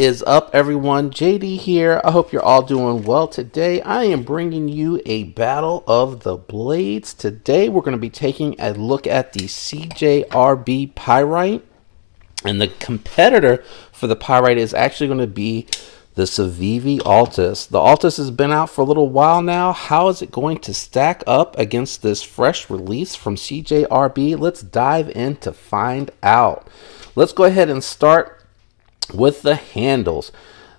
is up, everyone? JD here. I hope you're all doing well today. I am bringing you a battle of the blades. Today we're going to be taking a look at the CJRB Pyrite, and the competitor for the Pyrite is actually going to be the Civivi Altus. The Altus has been out for a little while now. How is it going to stack up against this fresh release from CJRB? Let's dive in to find out. Let's go ahead and start with the handles.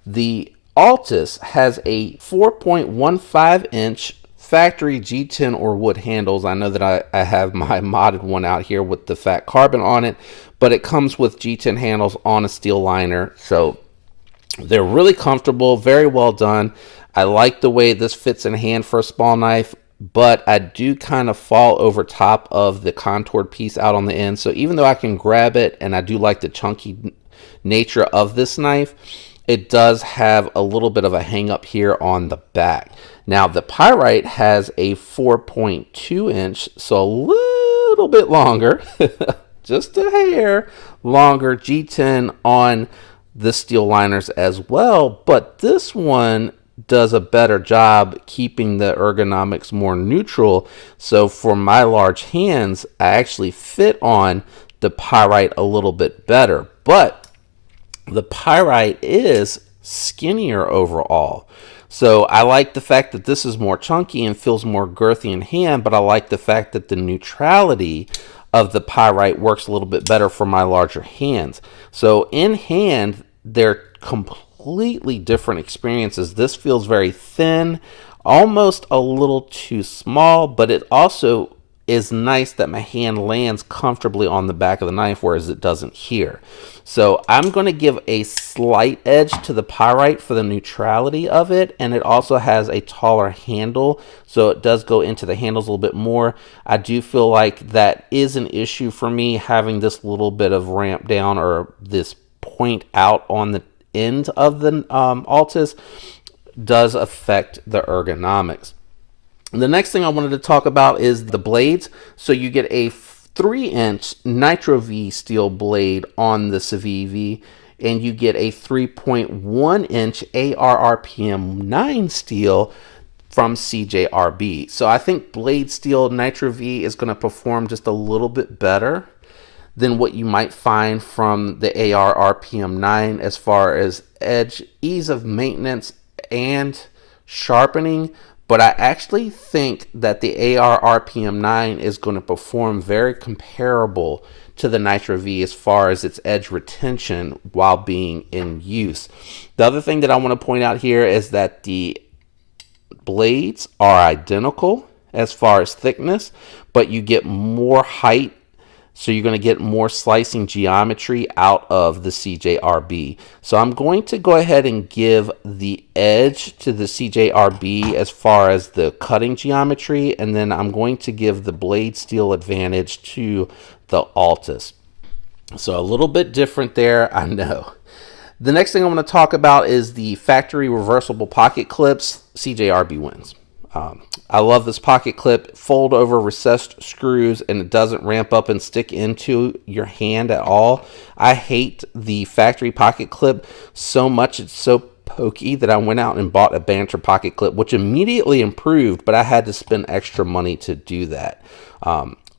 The Altus has a 4.15 inch factory G10 or wood handles. I know that I have my modded one out here with the fat carbon on it, but it comes with G10 handles on a steel liner. So they're really comfortable, very well done. I like the way this fits in hand for a small knife, but I do kind of fall over top of the contoured piece out on the end. So even though I can grab it and I do like the chunky nature of this knife, it does have a little bit of a hang up here on the back. Now the Pyrite has a 4.2 inch, so a little bit longer, just a hair longer G10 on the steel liners as well, but this one does a better job keeping the ergonomics more neutral. So for my large hands, I actually fit on the Pyrite a little bit better, but the Pyrite is skinnier overall. So I like the fact that this is more chunky and feels more girthy in hand, but I like the fact that the neutrality of the Pyrite works a little bit better for my larger hands. So in hand, they're completely different experiences. This feels very thin, almost a little too small, but it also is nice that my hand lands comfortably on the back of the knife, whereas it doesn't here. So I'm going to give a slight edge to the Pyrite for the neutrality of it, and it also has a taller handle, so it does go into the handles a little bit more. I do feel like that is an issue for me, having this little bit of ramp down or this point out on the end of the Altus does affect the ergonomics. The next thing I wanted to talk about is the blades. So you get a 3-inch Nitro V steel blade on the Civivi, and you get a 3.1-inch ARRPM 9 steel from CJRB. So I think blade steel Nitro V is going to perform just a little bit better than what you might find from the ARRPM 9 as far as edge, ease of maintenance, and sharpening. But I actually think that the ARRPM 9 is going to perform very comparable to the Nitro V as far as its edge retention while being in use. The other thing that I want to point out here is that the blades are identical as far as thickness, but you get more height. So you're going to get more slicing geometry out of the CJRB. So I'm going to go ahead and give the edge to the CJRB as far as the cutting geometry, and then I'm going to give the blade steel advantage to the Altus. So a little bit different there, I know. The next thing I want to talk about is the factory reversible pocket clips. CJRB wins. I love this pocket clip, fold over recessed screws, and it doesn't ramp up and stick into your hand at all. I hate the factory pocket clip so much. It's so pokey that I went out and bought a Banter pocket clip, which immediately improved, but I had to spend extra money to do that.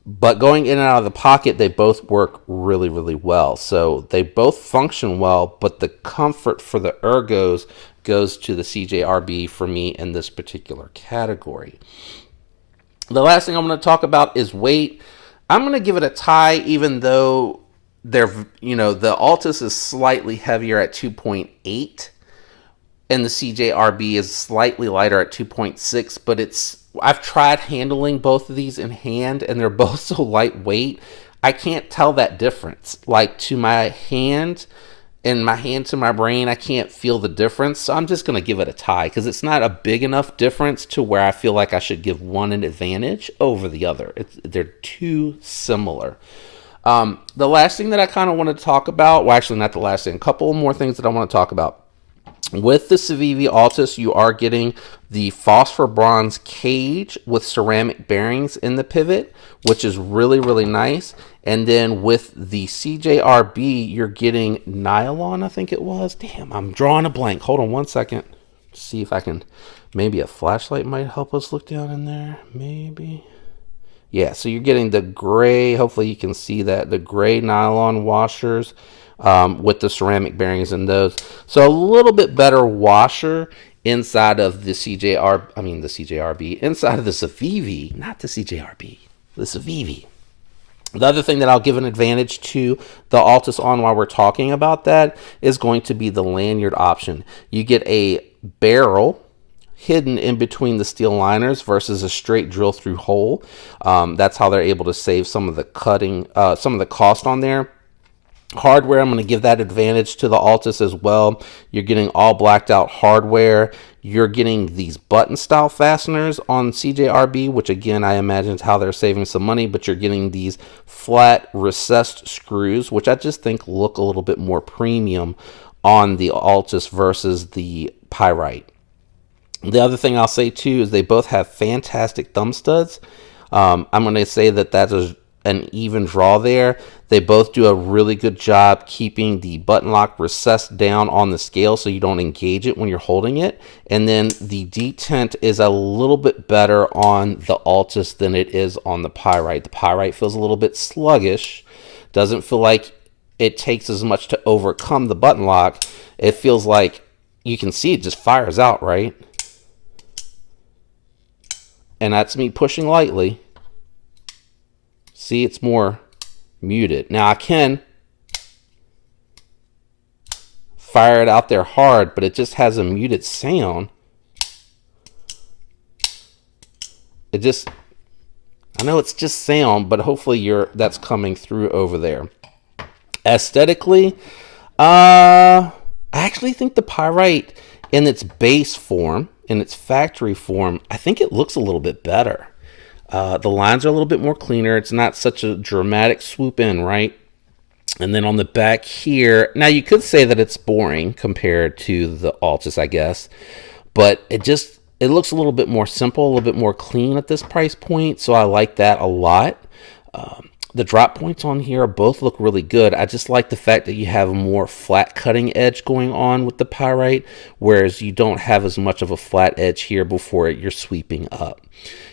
But going in and out of the pocket, they both work really, really well. So they both function well, but the comfort for the ergos goes to the CJRB for me in this particular category. The last thing I'm going to talk about is weight. I'm going to give it a tie, even though the Altus is slightly heavier at 2.8 and the CJRB is slightly lighter at 2.6, but I've tried handling both of these in hand and they're both so lightweight. I can't tell that difference. Like to my hand and my hand to my brain, I can't feel the difference. So I'm just going to give it a tie because it's not a big enough difference to where I feel like I should give one an advantage over the other. They're too similar. The last thing that I kind of want to talk about, well, actually not the last thing, a couple more things that I want to talk about. With the Civivi Altus, you are getting the phosphor bronze cage with ceramic bearings in the pivot, which is really, really nice. And then with the CJRB, you're getting nylon, I think it was. Damn, I'm drawing a blank. Hold on one second. See if I can, maybe a flashlight might help us look down in there. Maybe. Yeah, so you're getting the gray, hopefully you can see that, the gray nylon washers with the ceramic bearings in those. So a little bit better washer inside of the the CJRB, inside of the Civivi, not the CJRB, the Civivi. The other thing that I'll give an advantage to the Altus on while we're talking about that is going to be the lanyard option. You get a barrel hidden in between the steel liners versus a straight drill through hole. That's how they're able to save some of the some of the cost on there. Hardware, I'm going to give that advantage to the Altus as well. You're getting all blacked out hardware. You're getting these button style fasteners on CJRB, which again, I imagine is how they're saving some money, but you're getting these flat recessed screws, which I just think look a little bit more premium on the Altus versus the Pyrite. The other thing I'll say too is they both have fantastic thumb studs. I'm going to say that that is an even draw there. They both do a really good job keeping the button lock recessed down on the scale so you don't engage it when you're holding it. And then the detent is a little bit better on the Altus than it is on the Pyrite. The Pyrite feels a little bit sluggish. Doesn't feel like it takes as much to overcome the button lock. It feels like you can see it just fires out, right? And that's me pushing lightly. See, it's more muted. Now I can fire it out there hard, but it just has a muted sound. I know it's just sound, but hopefully that's coming through over there. Aesthetically, I actually think the Pyrite in its base form, in its factory form, I think it looks a little bit better. The lines are a little bit more cleaner. It's not such a dramatic swoop in, right? And then on the back here, now you could say that it's boring compared to the Altus, I guess, but it looks a little bit more simple, a little bit more clean at this price point. So I like that a lot. The drop points on here both look really good. I just like the fact that you have a more flat cutting edge going on with the Pyrite, whereas you don't have as much of a flat edge here before you're sweeping up.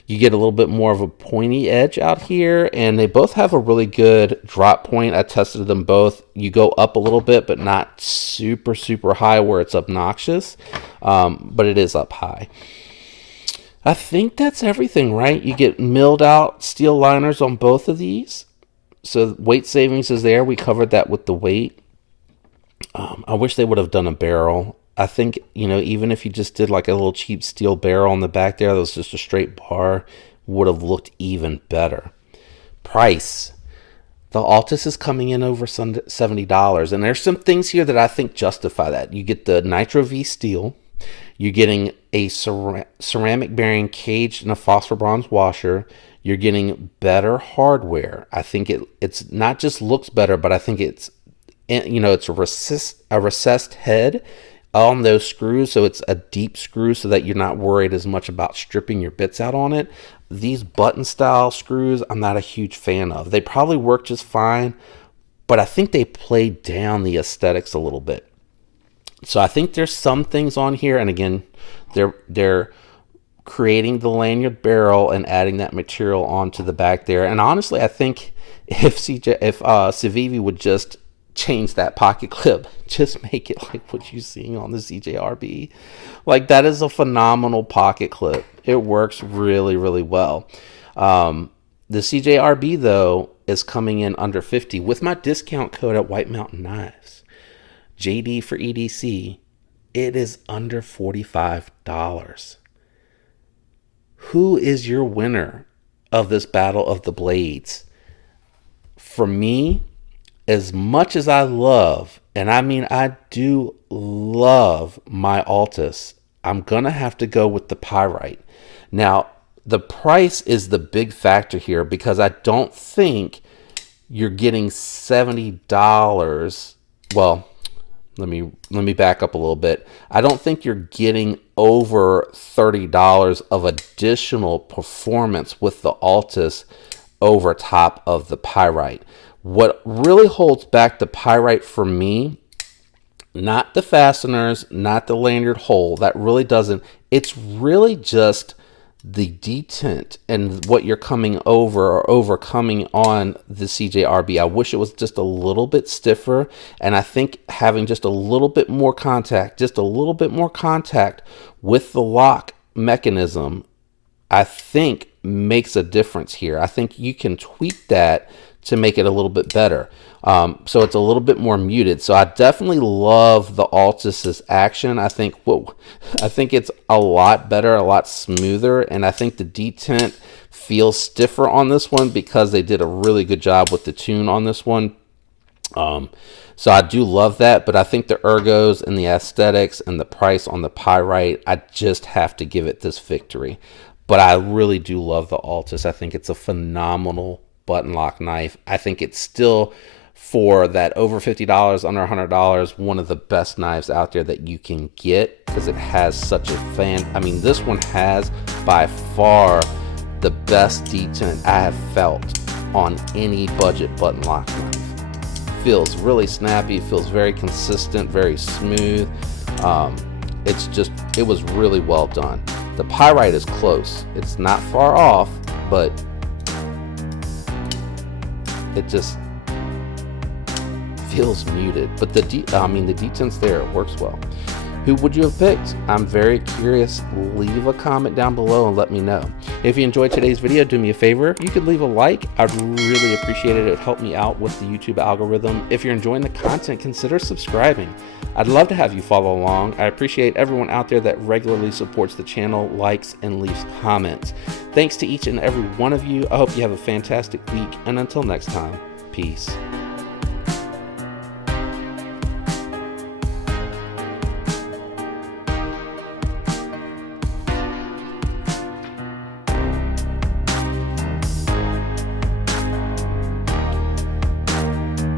You get a little bit more of a pointy edge out here, and they both have a really good drop point. I tested them both. You go up a little bit, but not super, super high where it's obnoxious, but it is up high. I think that's everything, right? You get milled out steel liners on both of these. So weight savings is there. We covered that with the weight. I wish they would have done a barrel. I think, even if you just did like a little cheap steel barrel on the back there, that was just a straight bar, would have looked even better. Price. The Altus is coming in over $70. And there's some things here that I think justify that. You get the Nitro V steel. You're getting a ceramic bearing cage and a phosphor bronze washer. You're getting better hardware. I think it's not just looks better, but I think it's a recessed head on those screws, so it's a deep screw so that you're not worried as much about stripping your bits out on it. These button style screws, I'm not a huge fan of. They probably work just fine, but I think they play down the aesthetics a little bit. So I think there's some things on here, and again, they're creating the lanyard barrel and adding that material onto the back there. And honestly, I think if Civivi would just change that pocket clip, just make it like what you're seeing on the CJRB. Like, that is a phenomenal pocket clip. It works really, really well. The CJRB though is coming in under 50 with my discount code at White Mountain Knives. JD for EDC, it is under $45. Who is your winner of this Battle of the Blades? For me, as much as I love, and I mean I do love my Altus, I'm going to have to go with the Pyrite. Now, the price is the big factor here because I don't think you're getting $70. Well, let me back up a little bit. I don't think you're getting over $30 of additional performance with the Altus over top of the Pyrite. What really holds back the Pyrite for me, not the fasteners, not the lanyard hole, that really doesn't. It's really just the detent and what you're coming over or overcoming on the CJRB. I wish it was just a little bit stiffer, and I think having just a little bit more contact, with the lock mechanism, I think makes a difference here. I think you can tweak that to make it a little bit better. So it's a little bit more muted. So I definitely love the Altus's action. I think it's a lot better, a lot smoother, and I think the detent feels stiffer on this one because they did a really good job with the tune on this one. So I do love that, but I think the ergos and the aesthetics and the price on the Pyrite, I just have to give it this victory. But I really do love the Altus. I think it's a phenomenal button lock knife. I think it's still, for that over $50, under $100, one of the best knives out there that you can get, because it has such a I mean, this one has by far the best detent I have felt on any budget button lock knife. Feels really snappy, feels very consistent, very smooth. It was really well done. The Pyrite is close. It's not far off, but it just feels muted. But the detent's there, it works well. Who would you have picked? I'm very curious. Leave a comment down below and let me know. If you enjoyed today's video, do me a favor. You could leave a like. I'd really appreciate it. It would help me out with the YouTube algorithm. If you're enjoying the content, consider subscribing. I'd love to have you follow along. I appreciate everyone out there that regularly supports the channel, likes, and leaves comments. Thanks to each and every one of you. I hope you have a fantastic week, and until next time, peace.